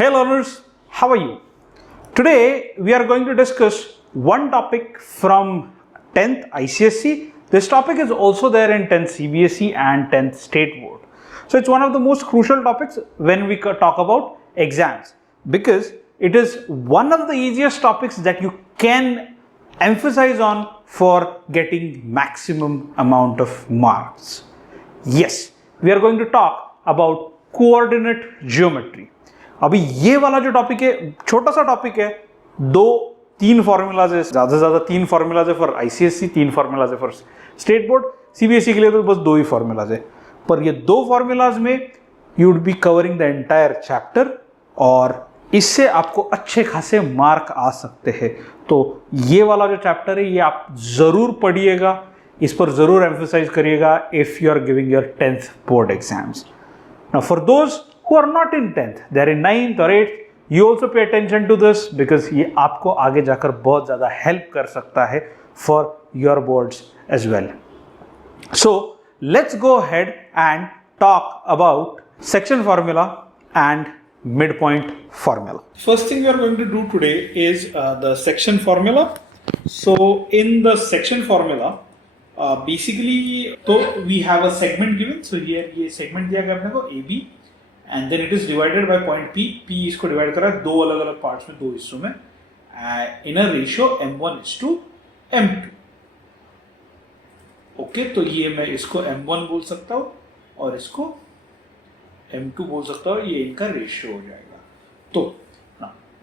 Hey learners, how are you? Today we are going to discuss one topic from 10th ICSE. This topic is also there in 10th CBSE and 10th State Board. So it's one of the most crucial topics when we talk about exams because it is one of the easiest topics that you can emphasize on for getting maximum amount of marks. Yes, we are going to talk about coordinate geometry. अभी ये वाला जो topic है छोटा सा topic है, तीन formulas है, ज्यादा से ज्यादा तीन फॉर्मूलाज है फॉर आईसीएससी, तीन फॉर्मूलाज है फॉर स्टेट बोर्ड। सीबीएसई के लिए तो बस दो ही फॉर्मूलाज है, पर ये दो फॉर्मूलाज में you would be covering the entire chapter और इससे आपको अच्छे खासे मार्क आ सकते हैं। तो ये वाला जो चैप्टर है ये आप जरूर पढ़िएगा, इस पर जरूर एम्फसाइज करिएगा if you are giving your 10th board exams. Now for those who are not in 10th, they are in 9th or 8th, you also pay attention to this because ये आपको आगे जाकर बहुत ज़्यादा help कर सकता है for your boards as well. So let's go ahead and talk about section formula and midpoint formula. First thing we are going to do today is the section formula. So in the section formula, basically तो we have a segment given. So here ये segment दिया गया अपने को AB and then it is divided by point P. P इसको divide करा दो अलग अलग पार्ट्स में, दो हिस्सों में, इन अ रेशियो M1:M2. ओके, तो ये मैं इसको M1 बोल सकता हूँ और इसको M2 बोल सकता हूँ, ये इनका रेशियो हो जाएगा। तो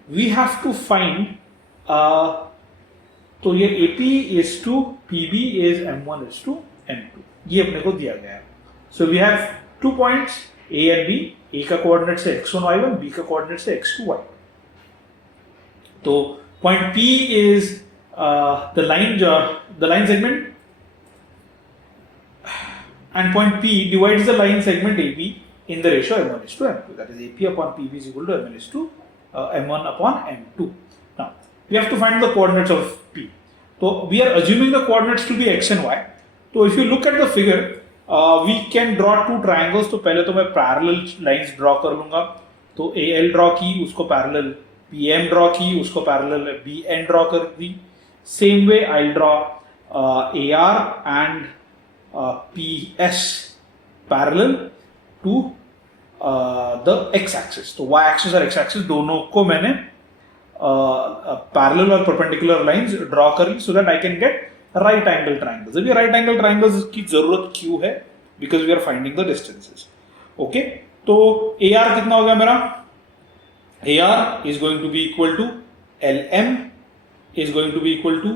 वी हैव टू फाइंड, तो ये AP is to PB is M1 is to M2, ये अपने को दिया गया है। So we have 2 points A and B, A का कोऑर्डिनेट से x1 y1, B का कोऑर्डिनेट से x2 y1. तो point P is the line segment, and point P divides the line segment AB in the ratio M1:M2. That is AP upon PB is equal to M1/M2. Now we have to find the coordinates of P. So we are assuming the coordinates to be x and y. So if you look at the figure, we can draw two triangles. तो पहले तो मैं parallel lines draw कर लूंगा, तो AL draw की, उसको parallel PM draw की, उसको parallel BN draw कर दी. Same way I'll draw AR and PS parallel to the x-axis. तो y-axis और x-axis दोनों को मैंने parallel और perpendicular lines draw कर ली so that I can get right angle triangles. अभी राइट एंगल ट्राइंगल्स की जरूरत क्यों है? Because we are finding the distances. Okay, तो AR कितना हो गया मेरा? AR is going to be equal to LM is going to be equal to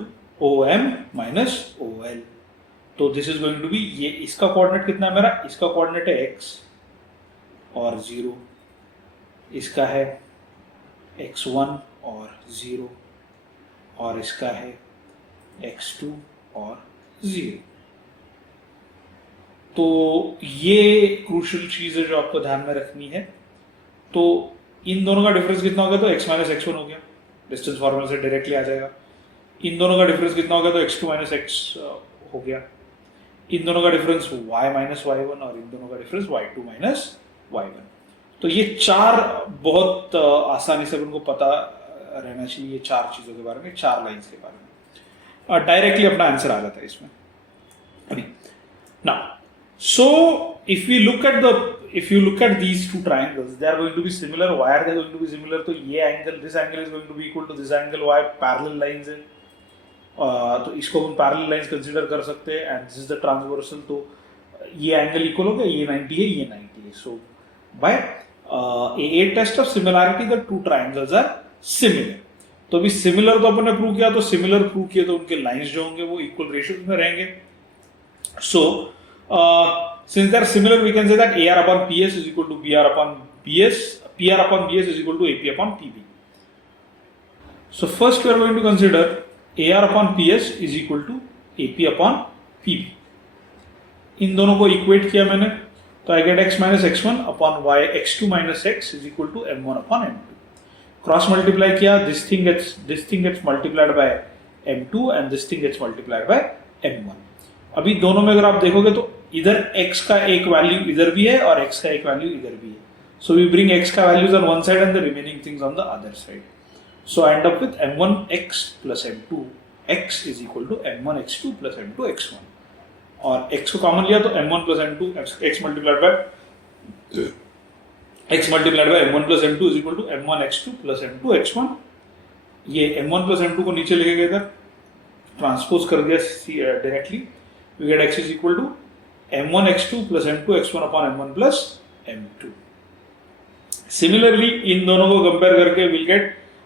OM minus OL। तो this is going to be, ये इसका कोऑर्डिनेट कितना है मेरा? इसका कोऑर्डिनेट है x और 0, इसका है x1 और 0, और इसका है x2 और 0। तो ये क्रूशियल चीज है जो आपको ध्यान में रखनी है। तो इन दोनों का डिफरेंस कितना हो गया? तो x माइनस x1 हो गया, डिस्टेंस फॉर्मूला से डायरेक्टली आ जाएगा। इन दोनों का डिफरेंस कितना हो गया? तो x2 माइनस x हो गया। इन दोनों का डिफरेंस y माइनस y1 और इन दोनों का डिफरेंस y2 माइनस y1। तो ये चार बहुत आसानी से उनको पता रहना चाहिए, ये चार चीजों के बारे में, चार लाइंस के बारे में डायरेक्टली अपना आंसर आ जाता है इसमें। अभी now, so if you look at these two triangles, they are going to be similar. Why are they going to be similar? तो ये angle, this angle is going to be equal to this angle, why? Parallel lines है, तो इसको हम parallel lines consider कर सकते हैं। And this is the transversal, तो ये एंगल इक्वल हो गया, ये 90 है, ये 90 है। So by a test of similarity the two triangles are similar. तो अभी सिमिलर तो अपन ने प्रूव किया, तो सिमिलर प्रूव किया तो उनके लाइंस जो होंगे वो इक्वल रेशियोज में रहेंगे। So since they are similar we can say that AR upon PS is equal to PR upon BS is equal to AP upon PB. So first we are going to consider AR upon PS is equal to AP upon PB. इन दोनों को equate किया मैंने, तो I get x minus x1 upon y, x2 minus x is equal to M1 upon M2. Cross multiply किया, this thing gets multiplied by M2 and this thing gets multiplied by M1। अभी दोनों में अगर आप देखोगे तो इधर x का एक वैल्यू इधर भी है और x का एक वैल्यू इधर भी है। So we bring x ka values on one side and the remaining things on the other side. So I end up with m1x plus m2 x is equal to m1 x2 plus m2 x1. और x को common लिया तो m1 plus m2 x multiplied by m1 plus m2 is equal to m1 x2 plus m2 x1. ये m1 plus m2 को नीचे लेके गए इधर ट्रांसपोज कर दिया directly. We get x is equal to m1 x2 plus m2 x1 upon m1 plus m2. Similarly, इन दोनों को कंपेयर करके we'll get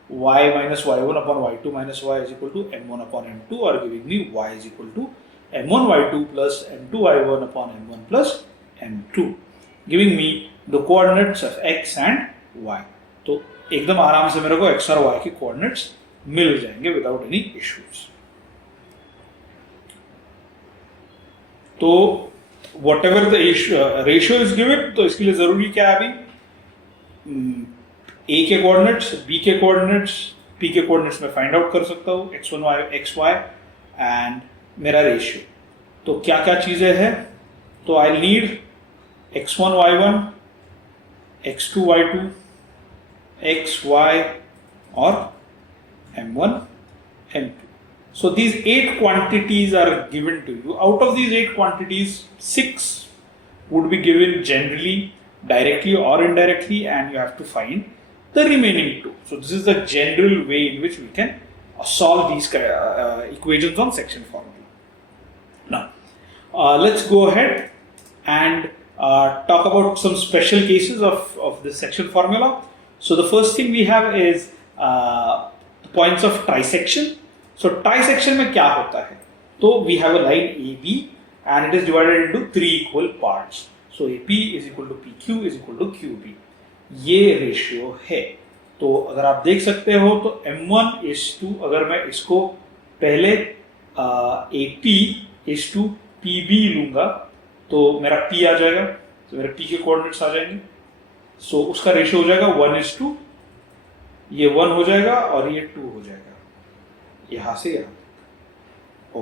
y minus y1 upon y2 minus y is equal to m1 upon m2 or giving me y is equal to m1 y2 plus m2 y1 upon m1 plus m2 giving me the coordinates of x and y. तो एकदम आराम से मेरे को x और y के coordinates मिल जाएंगे without any issues. तो whatever the ratio is given, तो इसके लिए जरूरी क्या है अभी? A के कोऑर्डिनेट्स, B के कोऑर्डिनेट्स, P के कोऑर्डिनेट्स में फाइंड आउट कर सकता हूँ x1y xy एंड मेरा रेशियो. तो क्या क्या चीजें हैं? तो I need x1 y1, x2 y2, xy और m1 m2. So these 8 quantities are given to you. Out of these 8 quantities, 6 would be given generally, directly or indirectly, and you have to find the remaining 2. So this is the general way in which we can solve these equations on section formula. Now, let's go ahead and talk about some special cases of this section formula. So the first thing we have is points of trisection. So trisection में क्या होता है? तो we have a line AB and it is divided into 3 equal parts. So AP is equal to PQ is equal to QB. ये ratio है. तो अगर आप देख सकते हो तो M1 is to, अगर मैं इसको पहले AP is to PB लूंगा तो मेरा P आ जाएगा, तो मेरा P के कोऑर्डिनेट्स आ जाएंगे. सो उसका रेशियो हो जाएगा 1:2, ये 1 हो जाएगा और ये 2 हो जाएगा यहां से यहां.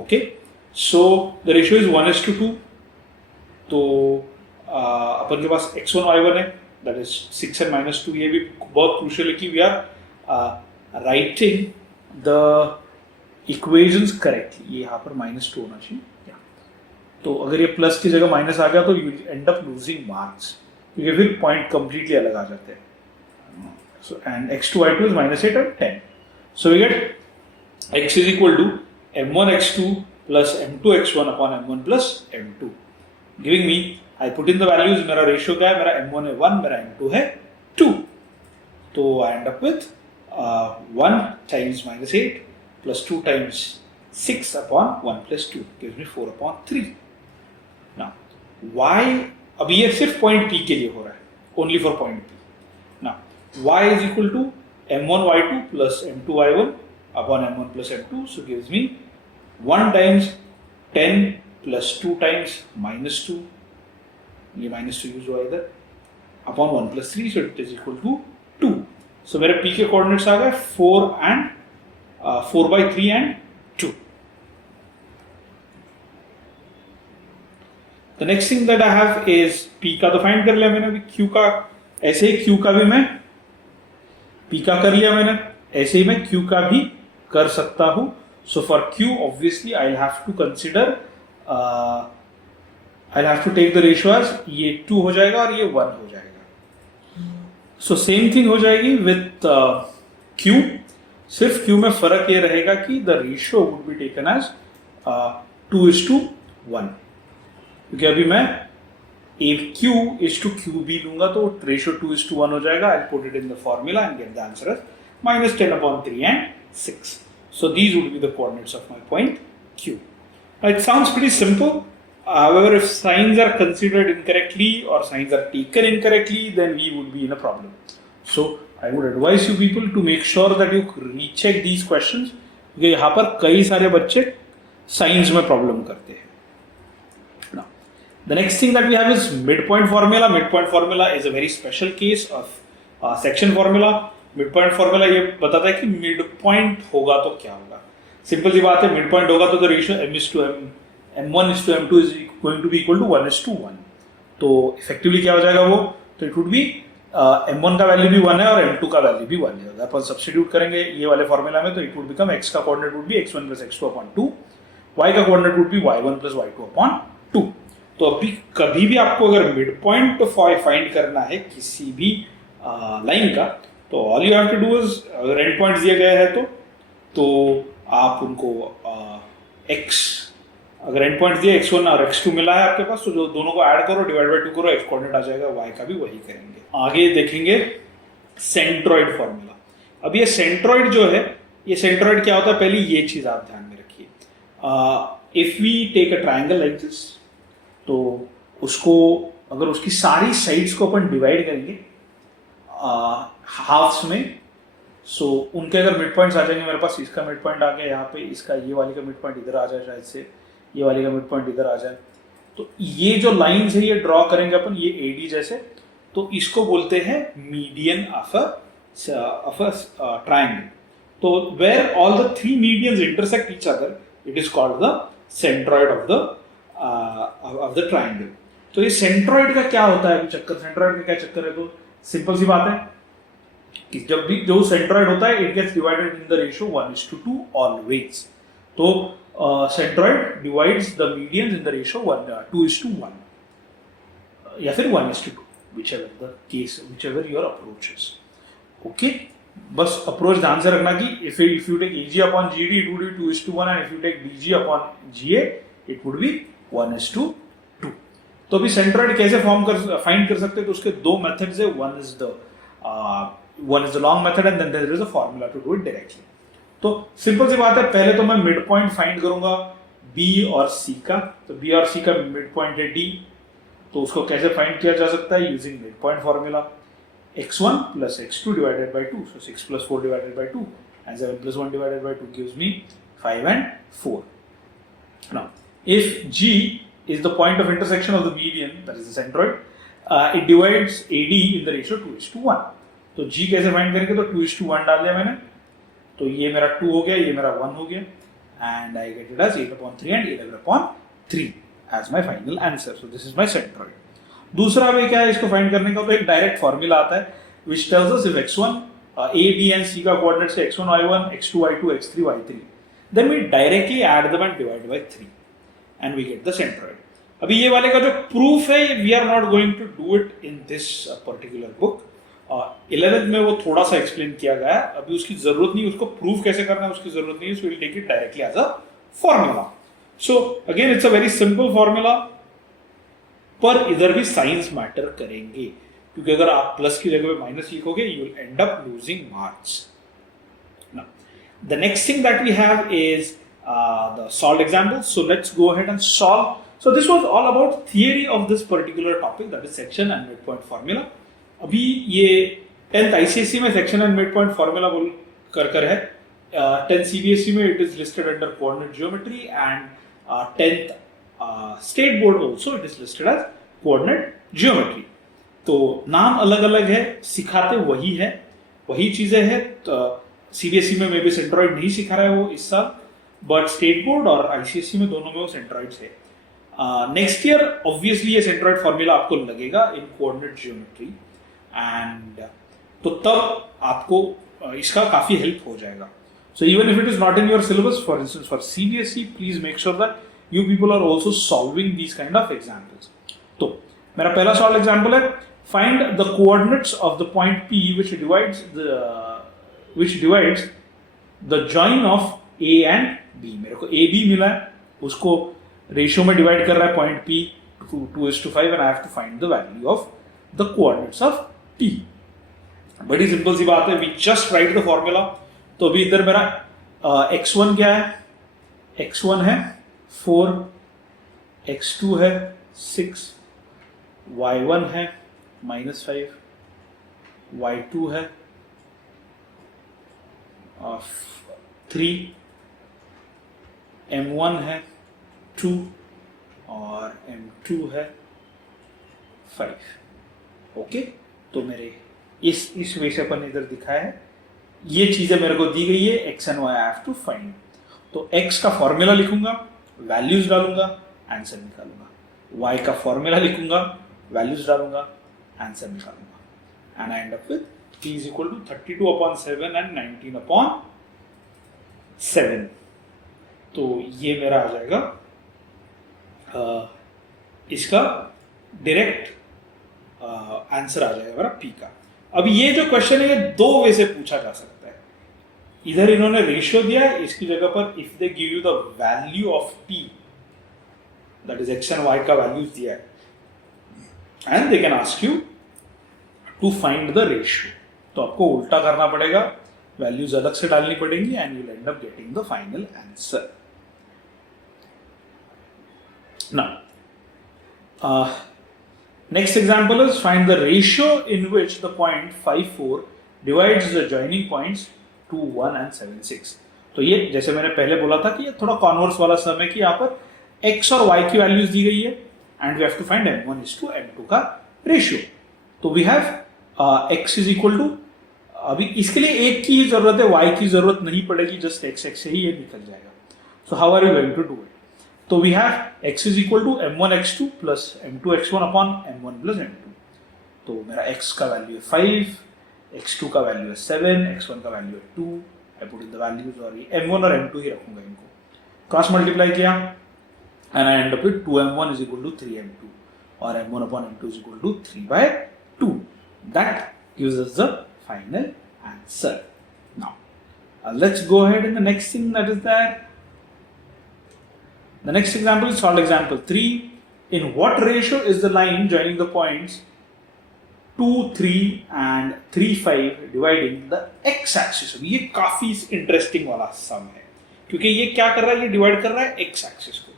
Okay, so the ratio is 1:2. तो अपन के पास x1 y1 है, दैट इज 6 and -2. ये भी बहुत क्रूशियल है कि we are writing the equations correctly. ये यहाँ पर -2 होना चाहिए. तो अगर ये प्लस की जगह माइनस आ गया तो you and up losing marks, क्योंकि फिर पॉइंट कंप्लीटली अलग आ जाते हैं. So and x2 y2 is -8 and 10. So we get x is equal to m1 x2 plus m2 x1 upon m1 plus m2, giving me, I put in the values, मेरा ratio क्या है? मेरा m1 है 1, मेरा m2 है 2. तो I end up with 1 times -8 plus 2 times 6 upon 1 plus 2 gives me 4 upon 3. Now y, अभी ये सिर्फ पॉइंट P के लिए हो रहा है, only for point P. Now y is equal to m1 y2 plus m2 y1 upon m1 plus m2, so gives me 1 times 10 plus 2 times -2, ये -2 use हुआ इधर, upon 1 plus 3, so it is equal to 2. So मेरे P के coordinates आ गए 4/3 and 2. The next thing that I have is P का तो find कर लिया मैंने. अभी Q का, ऐसे ही Q का भी मैं P का कर लिया मैंने, ऐसे ही मैं Q का भी कर सकता हूं. So for Q obviously I'll have to consider, I'll have to take the ratio as ये 2 हो जाएगा और ये 1 हो जाएगा. So same thing हो जाएगी with Q. सिर्फ Q में फर्क ये रहेगा कि the ratio would be taken as 2:1, क्योंकि अभी मैं Q is to QB लूंगा तो रेशियो 2:1 हो जाएगा. I'll put it in the formula and get the answer as -10/3 and 6. So these would be the coordinates of my point Q. Now it sounds pretty simple. However, if signs are considered incorrectly or signs are taken incorrectly, then we would be in a problem. So I would advise you people to make sure that you recheck these questions, क्योंकि यहाँ पर कई सारे बच्चे science में problem करते हैं. The next thing that we have is midpoint formula. Midpoint formula is a very special case of section formula. Midpoint formula ये बताता है कि midpoint होगा तो क्या होगा. सिंपल सी बात है, midpoint होगा तो the ratio m1 is to m2 is going to be equal to 1:1. तो effectively क्या हो जाएगा वो? तो it would be m1 का वैल्यू भी 1 है और m2 का वैल्यू भी 1 है। अगर अपन सब्स्टिट्यूट करेंगे ये वाले फॉर्मूला में तो इट वुड बिकम x का coordinate would be x1 plus x2 upon 2, y का coordinate would be y1 plus y2 upon 2। तो अभी कभी भी आपको अगर मिड पॉइंट फाइंड करना है किसी भी लाइन का, तो all you have to do is, अगर एंड पॉइंट्स दिए गए हैं तो आप उनको x, अगर एंड पॉइंट्स दिए x1 और x2 मिला है आपके पास, तो जो दोनों को ऐड करो, डिवाइड बाय 2 करो, x कोऑर्डिनेट आ जाएगा, y का भी वही करेंगे। आगे देखेंगे सेंट्रॉइड फॉर्मूला। अब ये सेंट्रॉइड जो है, ये सेंट्रॉइड क्या होता है, पहले ये चीज आप ध्यान में रखिए। If we take a triangle like this, तो उसको अगर उसकी सारी साइड्स को अपन डिवाइड करेंगे हाफ्स में, सो उनके अगर मिड पॉइंट्स आ जाएंगे, मेरे पास इसका मिड पॉइंट आ गया यहाँ पे, इसका ये वाली का मिड पॉइंट इधर आ जाए, शायद से ये वाली का मिड पॉइंट इधर आ जाए, तो ये जो लाइंस है ये ड्रॉ करेंगे अपन ये AD जैसे, तो इसको बोलते हैं मीडियन ऑफ अ ट्रायंगल। तो where all the 3 medians intersect each other, it is called the centroid of the triangle. तो ये सेंट्रॉइड का क्या होता है चक्कर, सेंट्रॉइड का क्या चक्कर है, तो सिंपल सी बात है कि जब भी जो सेंट्रॉइड होता है it gets divided in the ratio 1:2 always. तो centroid divides the medians in the ratio 2:1 या फिर 1:2, whichever the case, whichever your approach is. Okay, बस अप्रोच ध्यान से रखना कि if you take AG upon GD it would be 2:1 and if you take BG upon GA it would be 1:2। तो अभी centroid कैसे फाइंड कर सकते हैं, तो उसके दो मेथड्स है, one is the long method and then there is a formula to do it directly। तो सिंपल सी बात है, पहले तो मैं मिड पॉइंट फाइंड करूंगा B और C का, तो B और C का मिड पॉइंट है D, तो उसको कैसे फाइंड किया जा सकता है, using mid point formula, x1 plus x2 divided by 2, so 6 plus 4 divided by 2 and 7 plus 1 divided by 2 gives me 5 and 4। Now if G is the point of intersection of the median, that is the centroid, it divides AD in the ratio 2:1। तो G कैसे find करेंगे, तो 2:1 डाल दिया मैंने, तो ये मेरा 2 हो गया, ये मेरा 1 हो गया, and I get it as 8/3 and 11/3 as my final answer। So this is my centroid। दूसरा वे क्या है इसको फाइंड करने का, तो एक डायरेक्ट फॉर्मूला आता है which tells us if x1 A, B and C का कोऑर्डिनेट्स है x1 y1, x2 y2, x3 y3, then we directly add them and divide by 3 and we get the centroid। अभी ये वाले का जो proof है, we are not going to do it in this particular book। 11th में वो थोड़ा सा एक्सप्लेन किया गया है, अभी उसकी जरूरत नहीं, उसको प्रूफ कैसे करना है उसकी जरूरत नहीं है, so we'll take it directly as a formula। So again it's a very simple formula, पर इधर भी साइंस मैटर करेंगे, क्योंकि अगर आप प्लस की जगह पे माइनस लिखोगे you will end up losing marks। Now the next thing that we have is the solved examples, so let's go ahead and solve। So this was all about theory of this particular topic, that is section and midpoint formula। अभी ये 10th ICSE में section and midpoint formula बोल कर है, 10th CBSE में it is listed under coordinate geometry and 10th state board also it is listed as coordinate geometry. तो नाम अलग अलग है, सिखाते वही है, वही चीजें हैं। तो CBSE में मे बी सेंट्रॉइड नहीं सिखा रहा है वो इस साल, बट स्टेट बोर्ड और ICSE में दोनों में वो सेंट्रॉइड्स है। नेक्स्ट ईयर ऑब्वियसली ये सेंट्रॉइड फॉर्मूला आपको लगेगा इन कोऑर्डिनेट ज्योमेट्री, एंड तो तब आपको इसका काफी हेल्प हो जाएगा। So even if it is not in your syllabus, for instance for CBSE, please make sure that you people are also solving these kind of examples. तो मेरा पहला सॉल्व एग्जांपल है, find the coordinates of the point P which divides the join of A and B। मेरे को AB मिला है, उसको ratio में डिवाइड कर रहा है point P 2:5 and I have to find the value of the coordinates of P। बड़ी सिंपल सी बात है, we just write the formula। तो अभी इधर मेरा x1 क्या है, x1 है 4, x2 है 6, y1 है -5, y2 है 3, m1 है 2 और m2 है 5। ओके, तो मेरे इस वे से अपन इधर दिखाया है, ये चीजें मेरे को दी गई है, x and y I have to find. तो x का फॉर्मूला लिखूंगा, वैल्यूज डालूंगा, आंसर निकालूंगा, y का फॉर्मूला लिखूंगा, वैल्यूज डालूंगा, आंसर निकालूंगा। and I end up with p is equal to 32/7 and 19/7. तो ये मेरा आ जाएगा इसका डायरेक्ट आंसर आ जाएगा मेरा p का. अब ये जो क्वेश्चन है ये दो वे से पूछा जा सकता है. इधर इन्होंने रेशियो दिया है, इसकी जगह पर if they give you the value of p, that is x and y का वैल्यूज दिया है, and they can ask you to find the ratio. तो आपको उल्टा करना पड़ेगा, वैल्यूज अलग से डालनी पड़ेंगी and you and up getting the final answer. Now, next example is find the ratio in which the point 5, 4 divides the adjoining points 2, 1 and 7, 6. तो ये जैसे मैंने पहले बोला था कि ये थोड़ा कॉन्वर्स वाला सम है कि यहाँ पर x और y की वैल्यूज दी गई है and we have to find m1:m2 का रेशियो. तो we have x is equal to, अभी इसके लिए एक की ही जरूरत है, y की जरूरत नहीं पड़ेगी, जस्ट x से ही ये निकल जाएगा. So how are you going to do it? तो we have x is equal to m1x2 plus m2x1 upon m1 plus m2. तो मेरा x का वैल्यू है 5, x2 का वैल्यू है 7, x1 का वैल्यू है 2. I put in the values और ये m1 और m2 ही रखूंगा, इनको क्रॉस मल्टीप्लाई किया and I end up with 2m1 is equal to 3m2 और m1 upon m2 is equal to 3/2. That gives us the final answer. Now let's go ahead in the next thing that is that. The next example is solve example 3. In what ratio is the line joining the points 2, 3 and 3, 5 dividing the x-axis? ये काफी interesting वाला सम है क्योंकि ये क्या कर रहा है, ये डिवाइड कर रहा है x-axis को.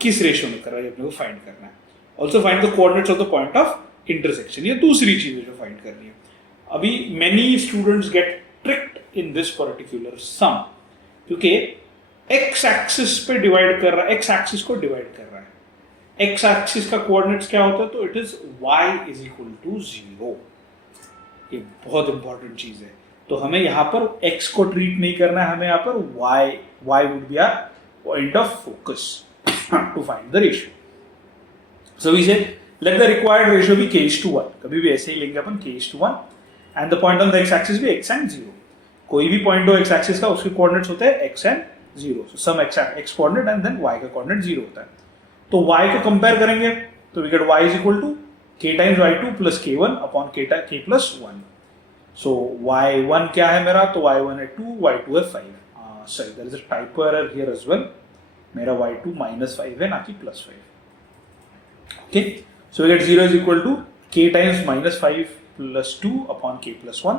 किस रेशियो में कर रहा है अपने को फाइंड करना है. Also find the coordinates of the point of intersection. ये दूसरी चीज है जो फाइंड करनी है. अभी many students get tricked in this particular sum क्योंकि एक्स एक्सिस पे डिवाइड कर रहा है, एक्स एक्सिस को डिवाइड कर रहा है. एक्स एक्सिस का कोऑर्डिनेट्स क्या होता है? तो it is y is equal to 0. ये बहुत इंपॉर्टेंट चीज है. तो हमें यहाँ पर x को ट्रीट नहीं करना है, हमें यहाँ पर y would be our point of focus to find the ratio. So we say let the required ratio be k:1. कभी भी ऐसे ही लेंगे अपन k:1 and the point on the x axis भी x and 0. कोई भी पॉइंट हो x एक्सिस का उसके कोऑर्डिनेट्स होते हैं x and 0. So sum x coordinate and then y का coordinate 0 होता है. तो y को कंपेयर करेंगे तो we get y is equal to k times y2 plus k1 upon k plus 1. So y1 क्या है मेरा? तो y1 है 2, y2 है 5. Sorry, there is a typo error here as well. मेरा y2 minus 5 है ना कि plus 5. Okay, so we get 0 is equal to k times minus 5 plus 2 upon k plus 1.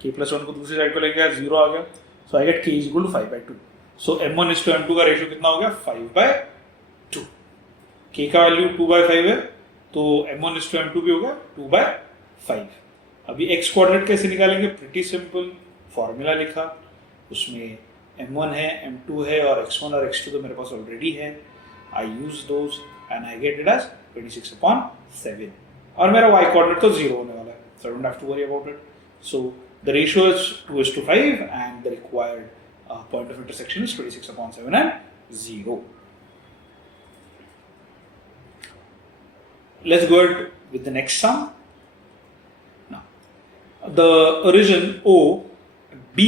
k plus 1 को दूसरी साइड को लेके गया, 0 आ गया. So I get k is equal to 5/2. So m1 is to m2 का रेशियो कितना हो गया? 5/2. k का वैल्यू 2/5 है तो m1 is to m2 भी होगा 2/5. अभी x कोऑर्डिनेट कैसे निकालेंगे? प्रिटी सिंपल, फॉर्मूला लिखा, उसमें m1 है, m2 है और x1 और x2 तो मेरे पास ऑलरेडी है. I use those and I get it as 26/7 और मेरा y कोऑर्डिनेट तो 0 होने वाला है. So I don't have to worry about it. So the ratio is 2:5 and the required point of intersection is 26/7 and 0. Let's go ahead with the next sum. Now, the origin O, B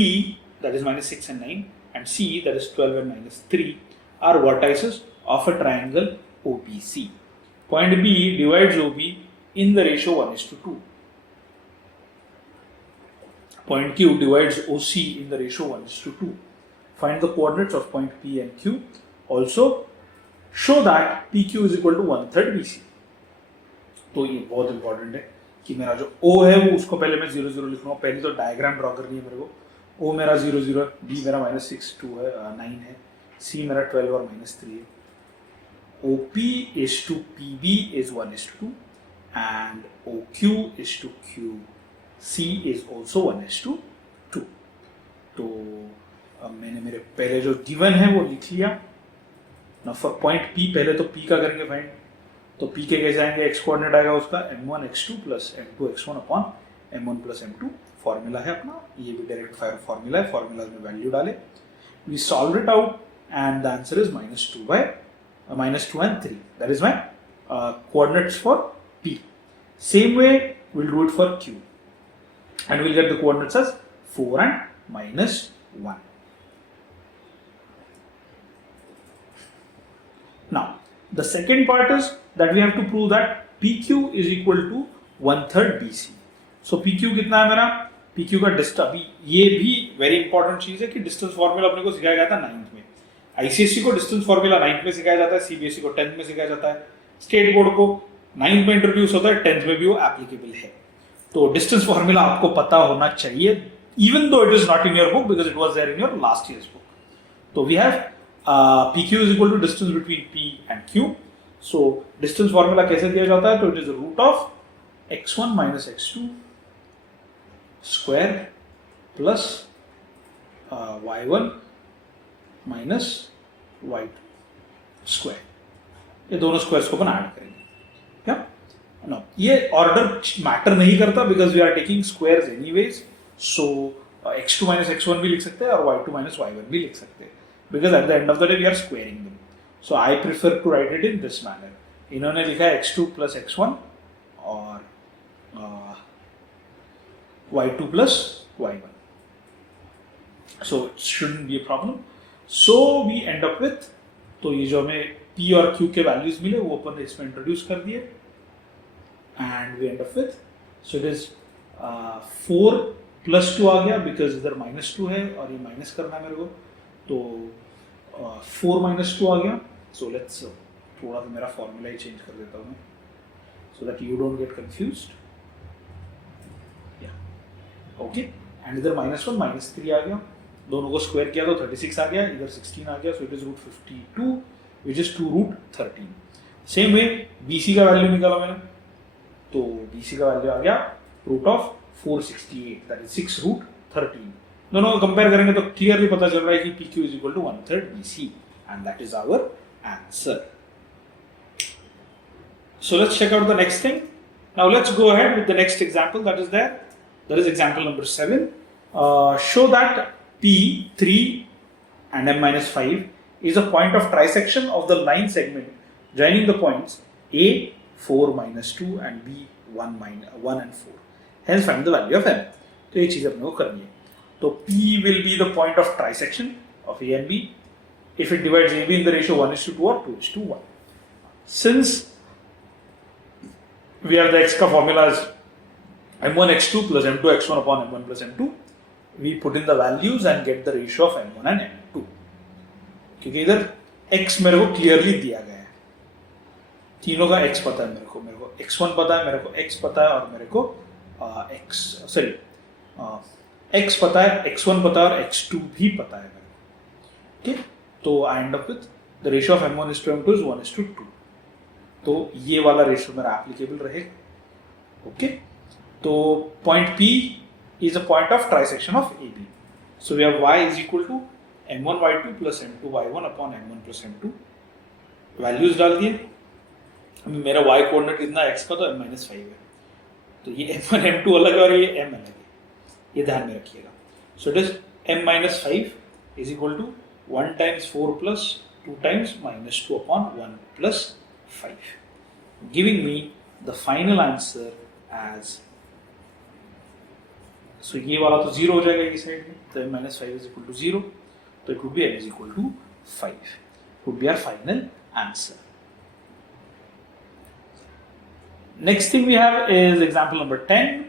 that is -6 and 9 and C that is 12 and -3 are vertices of a triangle OPC. Point B divides OB in the ratio 1:2. Point Q divides OC in the ratio 1:2. Find the coordinates of point P and Q. Also, show that PQ is equal to 1/3 BC. तो ये बहुत important है कि मेरा जो O है वो उसको पहले मैं 0, 0 लिखूंगा. पहले तो डायग्राम ड्रॉ करनी है मेरे को. O मेरा 0, 0, B मेरा -6, 2 है, 9 है, C मेरा 12 और -3 है. OP is to PB is 1:2 and OQ is to QC is also 1:2. तो अब मैंने मेरे पहले जो गिवन है वो लिख लिया. ना फॉर पॉइंट P पहले तो P का करेंगे फाइंड. तो P के कैसे आएंगे? x कोऑर्डिनेट आएगा उसका m1 x2 plus m2 x1 upon m1 plus m2. Formula है अपना, ये भी डायरेक्ट फॉर्मूला है. फॉर्मूला में वैल्यू डाले, we solve it out and the answer is -2 and 3. That is my coordinates for P. Same way we'll do it for q. And we'll get the coordinates as 4 and minus 1. Now, the second part is that we have to prove that PQ is equal to 1/3 BC. So PQ कितना है मेरा? PQ का distance, अभी ये भी very important चीज है कि डिस्टेंस फॉर्मूला अपने को सिखाया गया था 9th में. ICSE को डिस्टेंस फॉर्मूला 9th में सिखाया जाता है, CBSE को 10th में सिखाया जाता है, स्टेट बोर्ड को 9th में इंट्रोड्यूस होता है, 10th में भी वो एप्लीकेबल है. तो डिस्टेंस फॉर्मूला आपको पता होना चाहिए, even though it is not in your book because it was there in your last year's book. So we have PQ is equal to distance between P and Q. So distance formula कैसे दिया जाता है? तो it is the root of x1 minus x2 square plus y1 minus y2 square. ये दोनों squares को अपन add करेंगे. क्या? No, ये ऑर्डर मैटर नहीं करता because we are taking squares anyways. So x2 minus x1 भी लिख सकते हैं और y2 minus y1 भी लिख सकते हैं because at the end of the day we are squaring them. So I prefer to write it in this manner. इन्होंने लिखा है x2 plus x1 और y2 plus y1. So it shouldn't be a problem. So we end up with, तो ये जो हमें p और q के वैल्यूज मिले वो अपन इसमें इंट्रोड्यूस कर दिए and we end up with, so it is 4 plus 2 आ गया because इधर minus 2 है और ये minus करना है मेरे को, तो 4 minus 2 आ गया. So let's थोड़ा सा मेरा फॉर्मूला ही चेंज कर देता हूँ so that you don't get confused. Yeah, okay. And इधर minus 1 minus 3 आ गया, दोनों को स्क्वायर किया तो 36 आ गया, इधर 16 आ गया, so it is root 52 which is 2 root 13. Same way BC का वैल्यू निकाला मैंने, तो BC का वैल्यू आ गया root of 468 that is 6 root 13. दोनों को कंपेयर करेंगे तो क्लियरली पता चल रहा है कि PQ is equal to 1/3 BC and that is our answer. So let's check out the next thing. Now let's go ahead with the next example that is there. That is example number 7. Show that P3 and M minus 5 is a point of trisection of the line segment joining the points A 4 minus 2 and B 1 and 4. Hence find the value of M. तो ये चीज अपने को करनी है. तो P will be the point of trisection of A and B if it divides AB in the ratio 1:2 or 2:1. Since we have the X का formula as M1 X2 plus M2 X1 upon M1 plus M2, we put in the values and get the ratio of M1 and M2. क्योंकि इधर X मेरे को clearly दिया गया है, तीनों का x पता है मेरे को x1 पता है, मेरे को x पता है और मेरे को x पता है, x1 पता है और x2 भी पता है मेरे को. ठीक, तो I end up with the ratio of M1 is to M2 is 1:2. तो ये वाला रेशियो मेरा एप्लीकेबल रहेगा. ओके, तो point P is a point of trisection of AB. So we have y is equal to M1 y2 plus M2 y1 upon M1 plus M2. Values डाल दिए. मेरा y coordinate कितना है x का, तो m-5 है, तो ये m1 m2 अलग है और ये m अलग है, ये ध्यान में रखिएगा. So it is m-5 is equal to 1 times 4 plus 2 times -2 upon 1 plus 5, giving me the final answer as, so ये वाला तो 0 हो जाएगा ये साइड में, तो m-5 is equal to 0, तो it would be m is equal to 5, would be our final answer. Next thing we have is example number 10.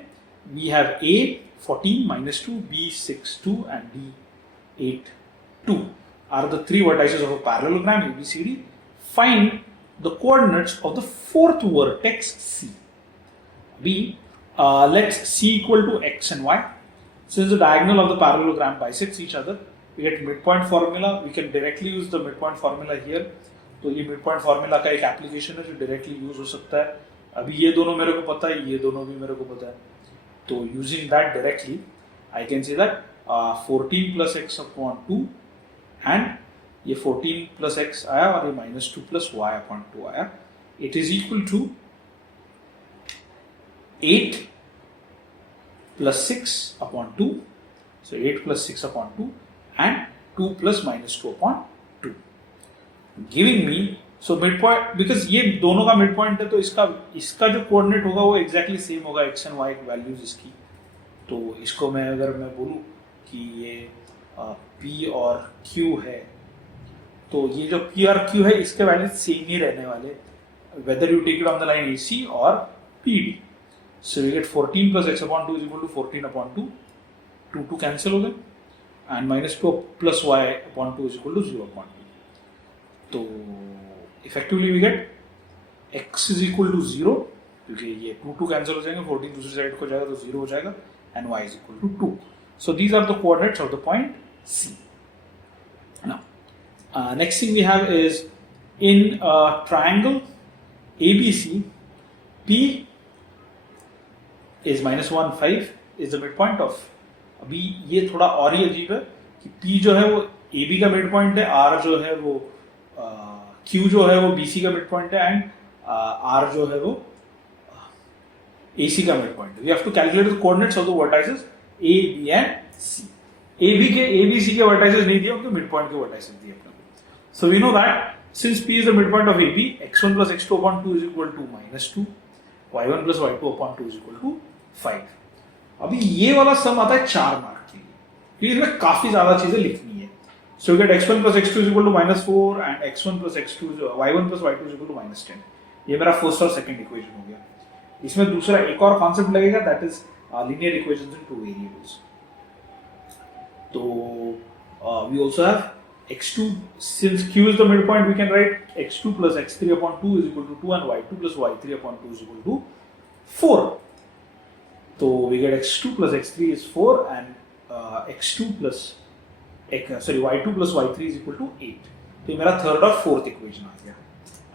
We have A 14 minus 2, B 6 2 and D 8 2 are the three vertices of a parallelogram ABCD. Find the coordinates of the fourth vertex C. B, let's C equal to x and y. Since the diagonal of the parallelogram bisects each other, we get midpoint formula. We can directly use the midpoint formula here. तो ये midpoint formula का एक application है जो directly use हो सकता है. अभी ये दोनों मेरे को पता है, ये दोनों भी मेरे को पता है, तो using that directly I can say that 14 plus x upon 2 and ये 14 plus x आया और ये -2 plus y upon 2 आया, it is equal to 8 plus 6 upon 2, so 8 plus 6 upon 2 and 2 plus -2 upon 2, giving me so mid point, because ये दोनों का mid point है तो इसका जो कोऑर्डिनेट होगा वो एग्जैक्टली सेम होगा एक्स एंड वाई वैल्यूज इसकी। तो इसको मैं अगर मैं बोलूँ कि ये पी और क्यू है, तो ये जो पी और क्यू है इसके वैल्यूज सेम ही रहने वाले, whether you take it on the line AC और PD। So we get 14 plus x upon 2 is equal to 14 upon 2, 2 cancel हो गए, and minus 2 plus y upon 2 is equal to 0 upon 2। तो effectively we get x is equal to 0, क्योंकि ये 2 cancel हो जाएंगे, 14 दूसरी side को जाएगा तो 0 हो जाएगा, and y is equal to 2। So these are the coordinates of the point C. Now next thing we have is in a triangle ABC, P is -1 5 is the midpoint of, अभी ये थोड़ा और ही अजीब है कि P जो है वो AB का मिड पॉइंट है, R जो है वो Q जो है वो BC का मिड पॉइंट है, एंड R जो है वो AC का मिड पॉइंट है। We have to calculate the coordinates of the vertices A, B and C। ABC के वर्टाइसेस नहीं दिए, उनके मिड पॉइंट के वर्टाइसेस दिए अपने को। So we know that since P is the midpoint of AB, x1 plus x2 upon 2 is equal to -2, y1 plus y2 upon 2 is equal to 5। अभी ये वाला सम आता है 4 मार्क के लिए, क्योंकि इसमें काफी ज्यादा चीजें लिखनी है। So you get x1 plus x2 is equal to -4 and x1 plus x2 y1 plus y2 is equal to -10। ये मेरा फर्स्ट और सेकंड इक्वेशन हो गया। इसमें दूसरा एक और कॉन्सेप्ट लगेगा, that is linear equations in two variables. तो we also have x2, since q is the midpoint, we can write x2 plus x3 upon 2 is equal to 2 and y2 plus y3 upon 2 is equal to 4. So we get x2 plus x3 is 4 and x2 plus y2 plus y3 is equal to 8. तो ये मेरा third और fourth equation आ गया।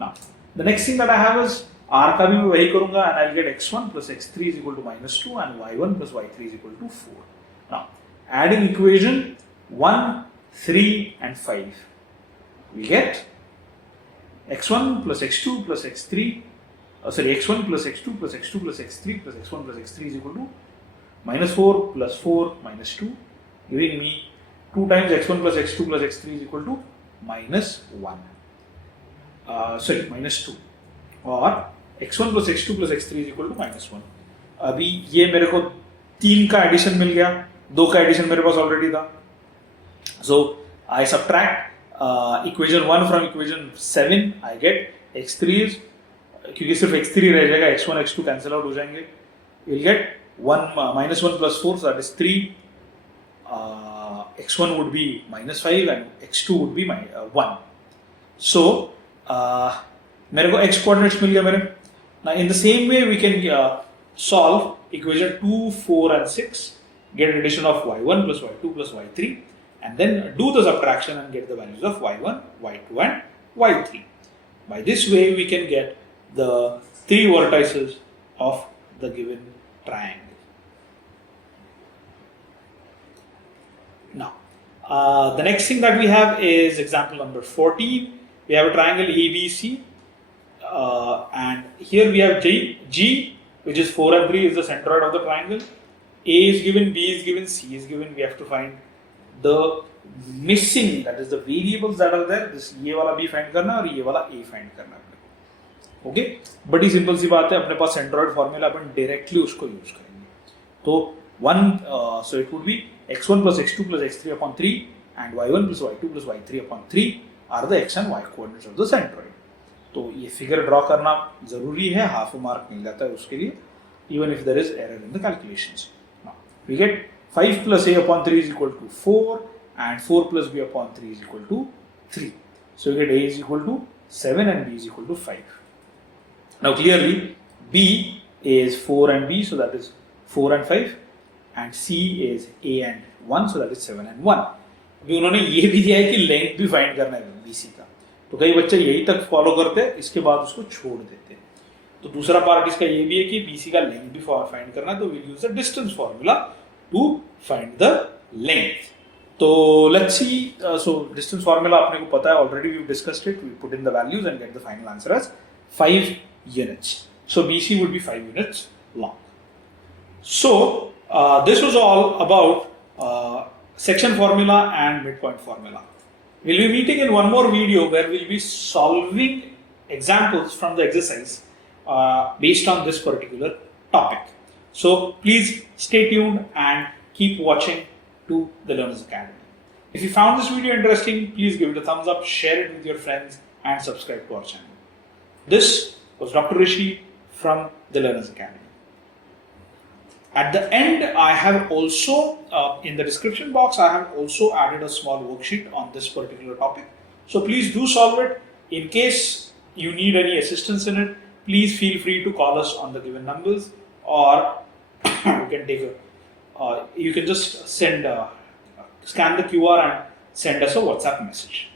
Now the next thing that I have is r का भी मैं वही करूंगा, and I'll get x1 plus x3 is equal to -2 and y1 plus y3 is equal to 4. Now adding equation 1, 3 and 5, we get x1 plus x2 plus x3, x1 plus x2 plus x2 plus x3 plus x1 plus x3 is equal to -4 plus 4 minus 2, giving me 2 times x1 plus x2 plus x3 is equal to -1, -2, और x1 plus x2 plus x3 is equal to -1। अभी ये मेरे को 3 का addition मिल गया, 2 का addition मेरे पास ऑलरेडी था। So I subtract equation 1 from equation 7, I get x3 is, क्योंकि सिर्फ x3 रह जाएगा, x1 x2 कैंसिल आउट हो जाएंगे, we'll get 1 plus 4, so that is 3, x1 would be -5 and x2 would be 1। So मेरे को x coordinates मिल गया मेरे। Now in the same way we can solve equation 2, 4 and 6, get addition of y1 plus y2 plus y3, and then do the subtraction and get the values of y1, y2 and y3. By this way we can get the 3 vertices of the given triangle. Now the next thing that we have is example number 14. We have a triangle ABC, and here we have G, which is 4 and 3 is the centroid of the triangle. A is given, B is given, C is given. We have to find the missing, that is the variables that are there, this ये वाला B find करना और ये वाला A find करना है। Okay, बड़ी simple सी बात है, अपने पास सेंट्रॉइड फॉर्मूला, अपन डायरेक्टली उसको यूज करेंगे। तो 1, so it would be x1 plus x2 plus x3 upon 3 and y1 plus y2 plus y3 upon 3 are the x and y coordinates of the centroid। तो ये figure draw करना जरूरी है, half mark मिल जाता है उसके लिए, even if there is error in the calculations। Now we get 5 plus a upon 3 is equal to 4 and 4 plus b upon 3 is equal to 3. So we get a is equal to 7 and b is equal to 5. Now clearly b is 4 and b, so that is 4 and 5, and c is a and 1, so that is 7 and 1. अभी उन्होंने ये भी दिया है कि length भी find करना है bc का, तो कई बच्चे यही तक फॉलो करते हैं, इसके बाद उसको छोड़ देते हैं। तो दूसरा पार्ट इसका ये भी है कि bc का लेंथ भी फाइंड करना है, तो we'll use the distance formula to find the length। तो let's see, so distance formula आपने को पता है, already we've discussed it, we put in the values and get the final answer as 5 units। So BC would be 5 units long। So this was all about section formula and midpoint formula। We'll be meeting in one more video where we'll be solving examples from the exercise based on this particular topic. So please stay tuned and keep watching to the Learners Academy. If you found this video interesting, please give it a thumbs up, share it with your friends and subscribe to our channel. This was Dr. Rishi from the Learners Academy. At the end, I have also, in the description box, I have also added a small worksheet on this particular topic. So please do solve it. In case you need any assistance in it, please feel free to call us on the given numbers, or you can take you can just scan the QR and send us a WhatsApp message.